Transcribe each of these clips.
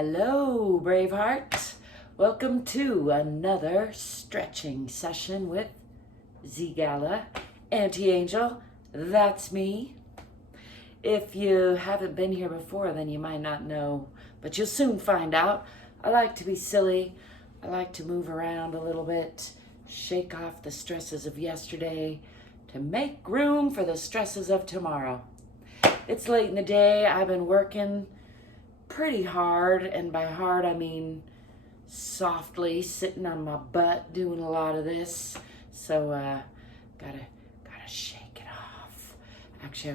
Hello, Braveheart. Welcome to another stretching session with ZGALA. Aunty Angel, that's me. If you haven't been here before, then you might not know, but you'll soon find out. I like to be silly. I like to move around a little bit, shake off the stresses of yesterday to make room for the stresses of tomorrow. It's late in the day. I've been working pretty hard, and by hard I mean softly, sitting on my butt doing a lot of this. So gotta shake it off. Actually,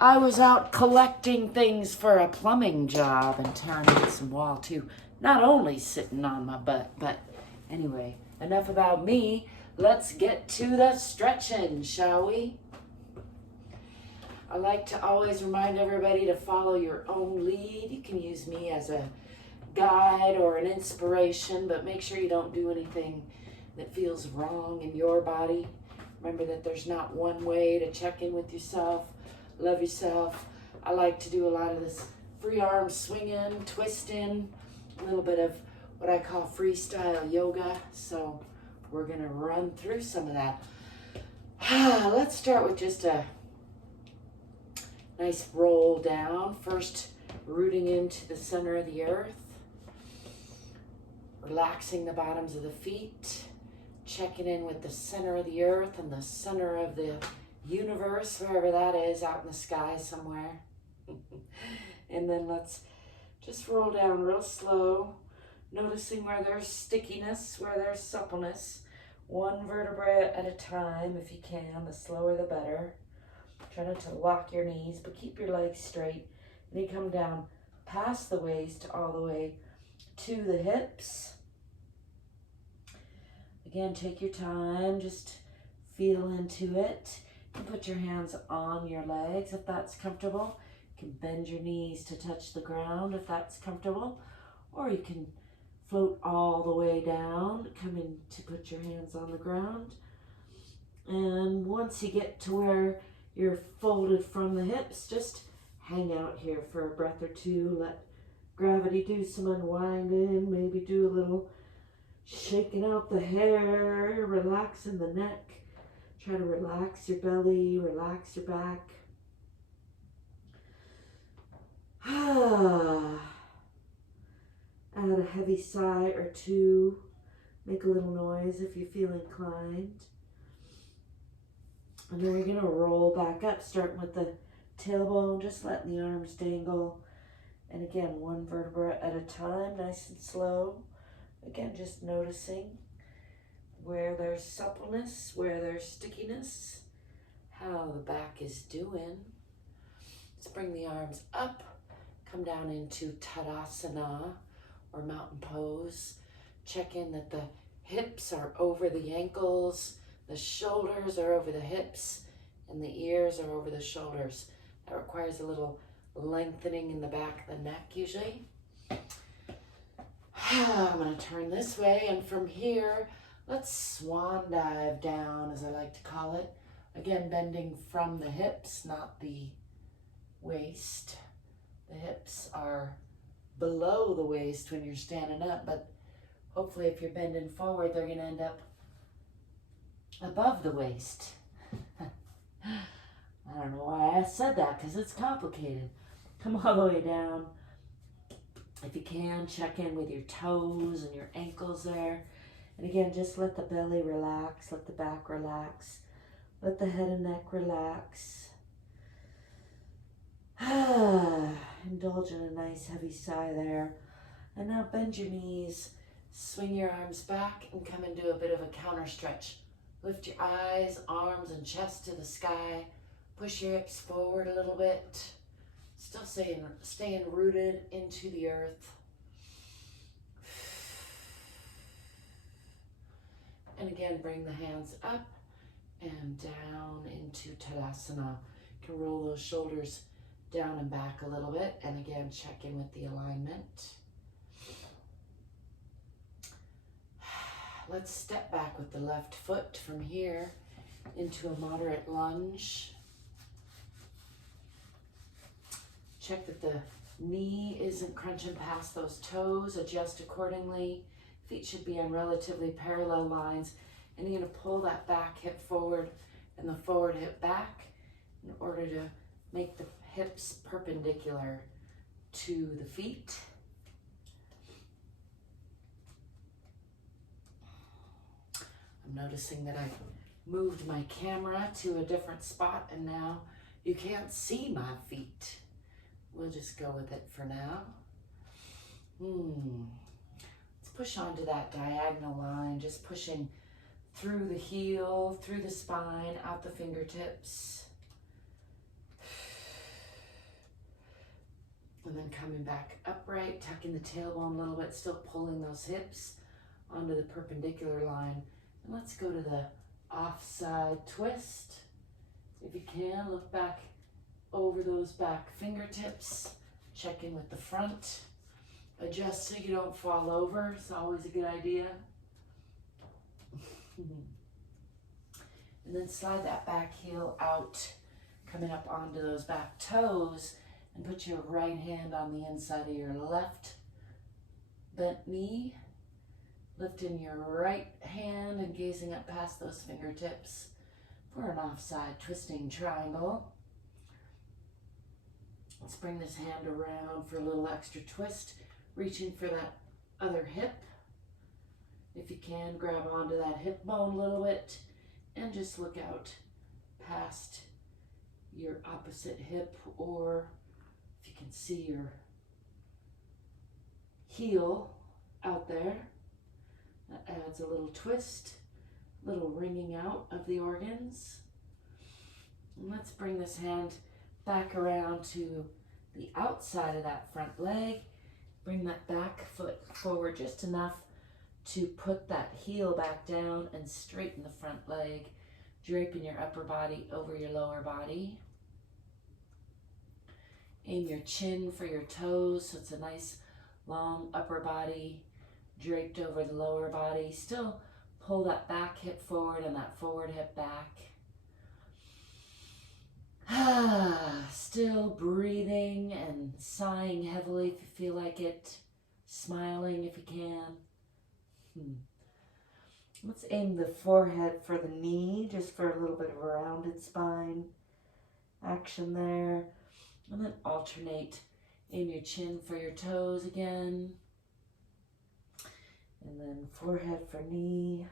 I was out collecting things for a plumbing job and tearing out some wall too. Not only sitting on my butt, but anyway, enough about me. Let's get to the stretching, shall we? I like to always remind everybody to follow your own lead. You can use me as a guide or an inspiration, but make sure you don't do anything that feels wrong in your body. Remember that there's not one way to check in with yourself, love yourself. I like to do a lot of this free arm swinging, twisting, a little bit of what I call freestyle yoga. So we're gonna run through some of that. Let's start with just a nice roll down. First, rooting into the center of the earth. Relaxing the bottoms of the feet. Checking in with the center of the earth and the center of the universe, wherever that is, out in the sky somewhere. And then let's just roll down real slow, noticing where there's stickiness, where there's suppleness. One vertebra at a time, if you can. The slower the better. Try not to lock your knees, but keep your legs straight. And you come down past the waist all the way to the hips. Again, take your time, just feel into it. You can put your hands on your legs if that's comfortable. You can bend your knees to touch the ground if that's comfortable. Or you can float all the way down, come in to put your hands on the ground. And once you get to where you're folded from the hips, just hang out here for a breath or two. Let gravity do some unwinding, maybe do a little shaking out the hair, relaxing the neck. Try to relax your belly, relax your back. Add a heavy sigh or two. Make a little noise if you feel inclined. And then we're going to roll back up, starting with the tailbone, just letting the arms dangle. And again, one vertebra at a time, nice and slow. Again, just noticing where there's suppleness, where there's stickiness, how the back is doing. Let's bring the arms up, come down into Tadasana or mountain pose. Check in that the hips are over the ankles, the shoulders are over the hips, and the ears are over the shoulders. That requires a little lengthening in the back of the neck usually. I'm going to turn this way, and from here, let's swan dive down, as I like to call it. Again, bending from the hips, not the waist. The hips are below the waist when you're standing up, but hopefully if you're bending forward, they're going to end up above the waist. I don't know why I said that, because it's complicated. Come all the way down. If you can, check in with your toes and your ankles there. And again, just let the belly relax, let the back relax, let the head and neck relax. Indulge in a nice heavy sigh there. And now bend your knees, swing your arms back, and come and do a bit of a counter stretch. Lift your eyes, arms, and chest to the sky. Push your hips forward a little bit. Still staying rooted into the earth. And again, bring the hands up and down into Tadasana. You can roll those shoulders down and back a little bit. And again, check in with the alignment. Let's step back with the left foot from here into a moderate lunge. Check that the Knee isn't crunching past those toes, adjust accordingly. Feet should be on relatively parallel lines. And you're gonna pull that back hip forward and the forward hip back in order to make the hips perpendicular to the feet. I'm noticing that I've moved my camera to a different spot and now you can't see my feet. We'll just go with it for now. Let's push onto that diagonal line, just pushing through the heel, through the spine, out the fingertips. And then coming back upright, tucking the tailbone a little bit, still pulling those hips onto the perpendicular line. And let's go to the offside twist. If you can, look back over those back fingertips. Check in with the front. Adjust so you don't fall over. It's always a good idea. And then slide that back heel out, coming up onto those back toes, and put your right hand on the inside of your left bent knee. Lifting your right hand and gazing up past those fingertips for an offside twisting triangle. Let's bring this hand around for a little extra twist, reaching for that other hip. If you can, grab onto that hip bone a little bit and just look out past your opposite hip, or if you can see your heel out there. That adds a little twist, a little wringing out of the organs. And let's bring this hand back around to the outside of that front leg. Bring that back foot forward just enough to put that heel back down and straighten the front leg, draping your upper body over your lower body. Aim your chin for your toes, so it's a nice long upper body draped over the lower body. Still pull that back hip forward and that forward hip back. Still breathing and sighing heavily if you feel like it. Smiling if you can. Let's aim the forehead for the knee, just for a little bit of a rounded spine action there. And then alternate. Aim your chin for your toes again. And then forehead for knee.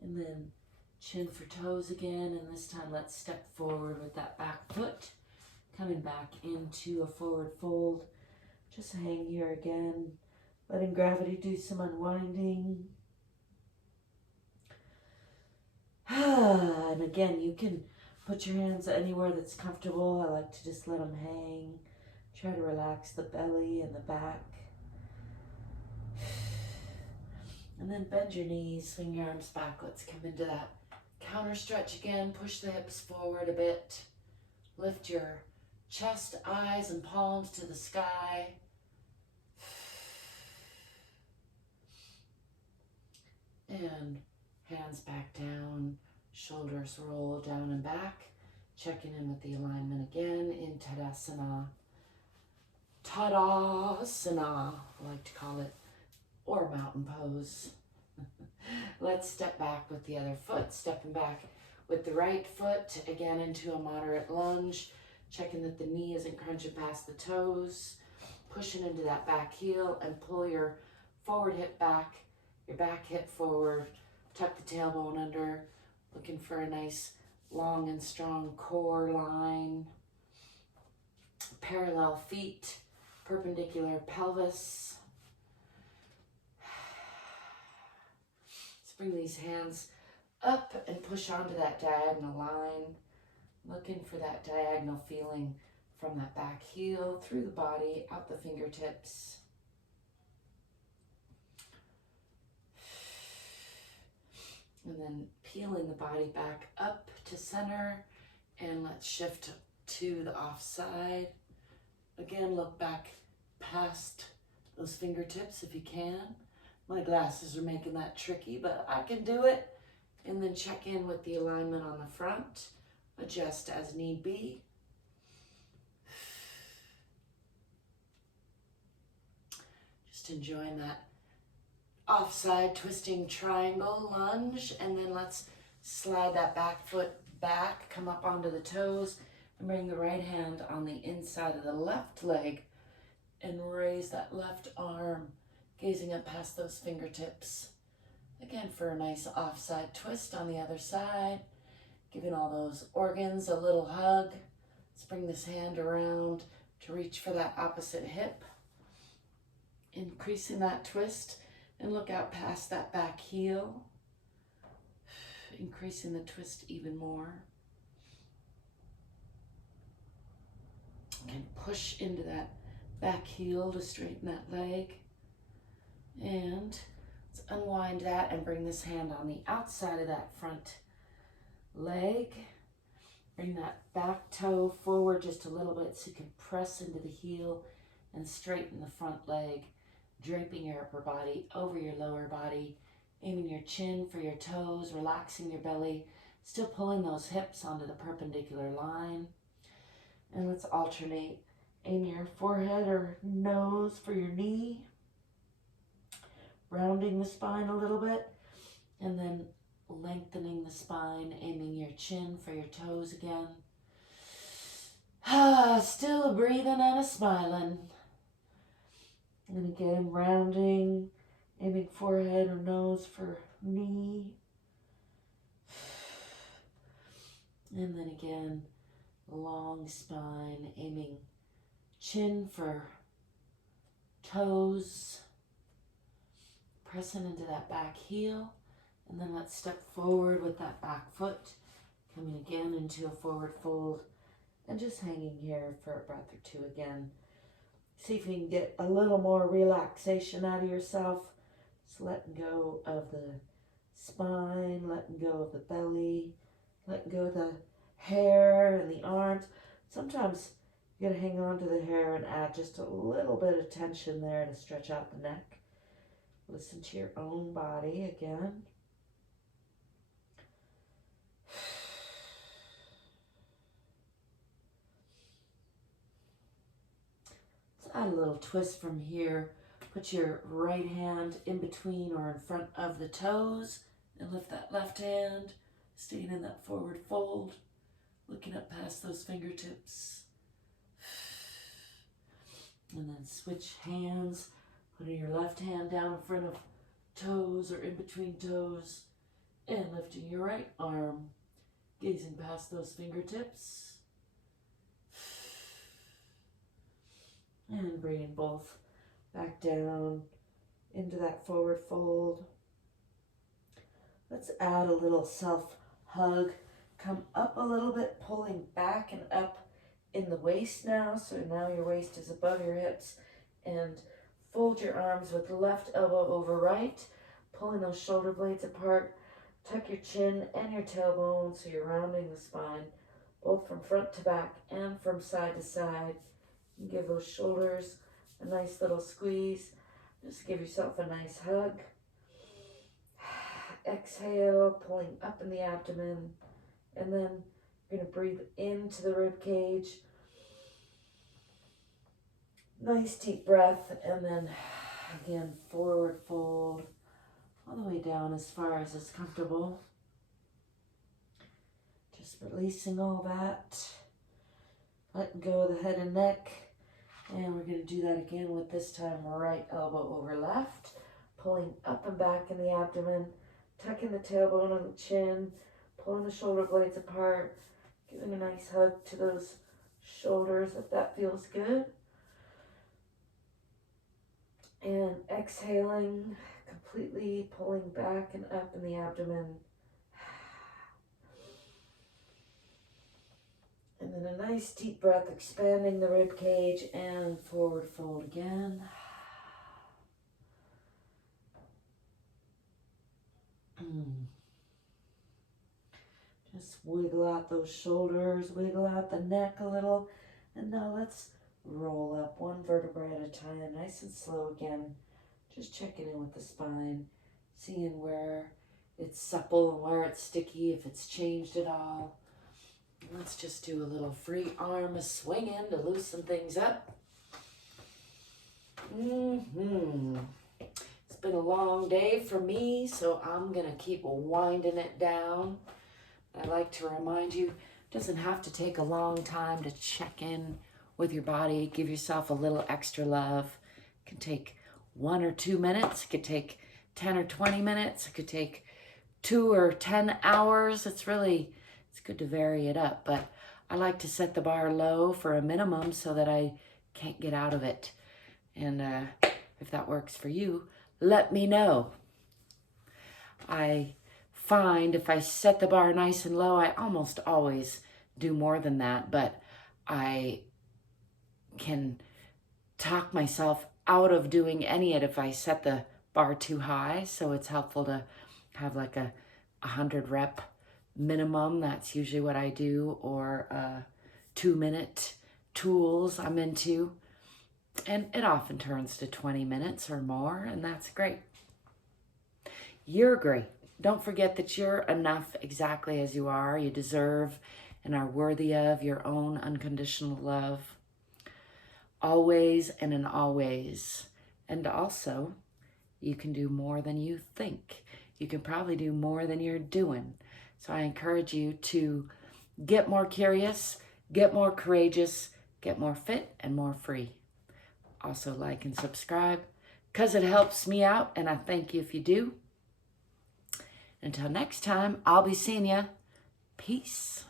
And then chin for toes again. And this time let's step forward with that back foot. Coming back into a forward fold. Just hang here again. Letting gravity do some unwinding. And again, you can put your hands anywhere that's comfortable. I like to just let them hang. Try to relax the belly and the back. And then bend your knees, swing your arms back. Let's come into that counter stretch again. Push the hips forward a bit. Lift your chest, eyes, and palms to the sky. And hands back down, shoulders roll down and back. Checking in with the alignment again in Tadasana. Tadasana, I like to call it, or mountain pose. Let's step back with the other foot, stepping back with the right foot, again into a moderate lunge, checking that the knee isn't crunching past the toes, pushing into that back heel and pull your forward hip back, your back hip forward, tuck the tailbone under, looking for a nice long and strong core line, parallel feet, perpendicular pelvis. Let's bring these hands up and push onto that diagonal line, looking for that diagonal feeling from that back heel, through the body, out the fingertips. And then peeling the body back up to center, and let's shift to the offside. Again, look back past those fingertips if you can. My glasses are making that tricky, but I can do it. And then check in with the alignment on the front. Adjust as need be. Just enjoying that offside twisting triangle lunge, and then let's slide that back foot back, come up onto the toes, and bring the right hand on the inside of the left leg and raise that left arm, gazing up past those fingertips. Again, for a nice offside twist on the other side, giving all those organs a little hug. Let's bring this hand around to reach for that opposite hip, increasing that twist, and look out past that back heel, increasing the twist even more. And push into that back heel to straighten that leg. And let's unwind that and bring this hand on the outside of that front leg. Bring that back toe forward just a little bit so you can press into the heel and straighten the front leg, draping your upper body over your lower body, aiming your chin for your toes, relaxing your belly, still pulling those hips onto the perpendicular line. And let's alternate. Aim your forehead or nose for your knee, rounding the spine a little bit, and then lengthening the spine, aiming your chin for your toes again. Still a breathing and a smiling. And again, rounding, aiming forehead or nose for knee. And then again, long spine, aiming chin for toes, pressing into that back heel, and then let's step forward with that back foot, coming again into a forward fold, and just hanging here for a breath or two again. See if you can get a little more relaxation out of yourself. Just letting go of the spine, letting go of the belly, letting go of the hair and the arms. Sometimes you gotta hang on to the hair and add just a little bit of tension there to stretch out the neck. Listen to your own body again. Let's add a little twist from here. Put your right hand in between or in front of the toes and lift that left hand, staying in that forward fold, looking up past those fingertips. And then switch hands, putting your left hand down in front of toes or in between toes, and lifting your right arm, gazing past those fingertips. And bringing both back down into that forward fold. Let's add a little self-hug. Come up a little bit, pulling back and up in the waist now. So now your waist is above your hips, and fold your arms with left elbow over right, pulling those shoulder blades apart. Tuck your chin and your tailbone so you're rounding the spine, both from front to back and from side to side. And give those shoulders a nice little squeeze. Just give yourself a nice hug. Exhale, pulling up in the abdomen, and then you're going to breathe into the rib cage. Nice deep breath, and then again forward fold all the way down as far as is comfortable. Just releasing all that, letting go of the head and neck, and we're going to do that again with this time right elbow over left, pulling up and back in the abdomen, tucking the tailbone on the chin, pulling the shoulder blades apart, giving a nice hug to those shoulders if that feels good. And exhaling, completely pulling back and up in the abdomen. And then a nice deep breath, expanding the rib cage, and forward fold again. Just wiggle out those shoulders, wiggle out the neck a little, and now let's roll up one vertebra at a time, nice and slow again. Just checking in with the spine, seeing where it's supple and where it's sticky, if it's changed at all. Let's just do a little free arm swinging to loosen things up. It's been a long day for me, so I'm going to keep winding it down. I like to remind you, it doesn't have to take a long time to check in with your body. Give yourself a little extra love. It can take 1 or 2 minutes. It could take 10 or 20 minutes. It could take 2 or 10 hours. It's good to vary it up, but I like to set the bar low for a minimum so that I can't get out of it. And if that works for you, let me know. I find if I set the bar nice and low, I almost always do more than that, but I can talk myself out of doing any of it if I set the bar too high. So it's helpful to have like a 100 rep minimum. That's usually what I do, or 2-minute tools I'm into. And it often turns to 20 minutes or more, and that's great. You're great. Don't forget that you're enough exactly as you are. You deserve and are worthy of your own unconditional love. Always and in always. And also, you can do more than you think. You can probably do more than you're doing. So I encourage you to get more curious, get more courageous, get more fit and more free. Also like and subscribe because it helps me out, and I thank you if you do. Until next time, I'll be seeing you. Peace.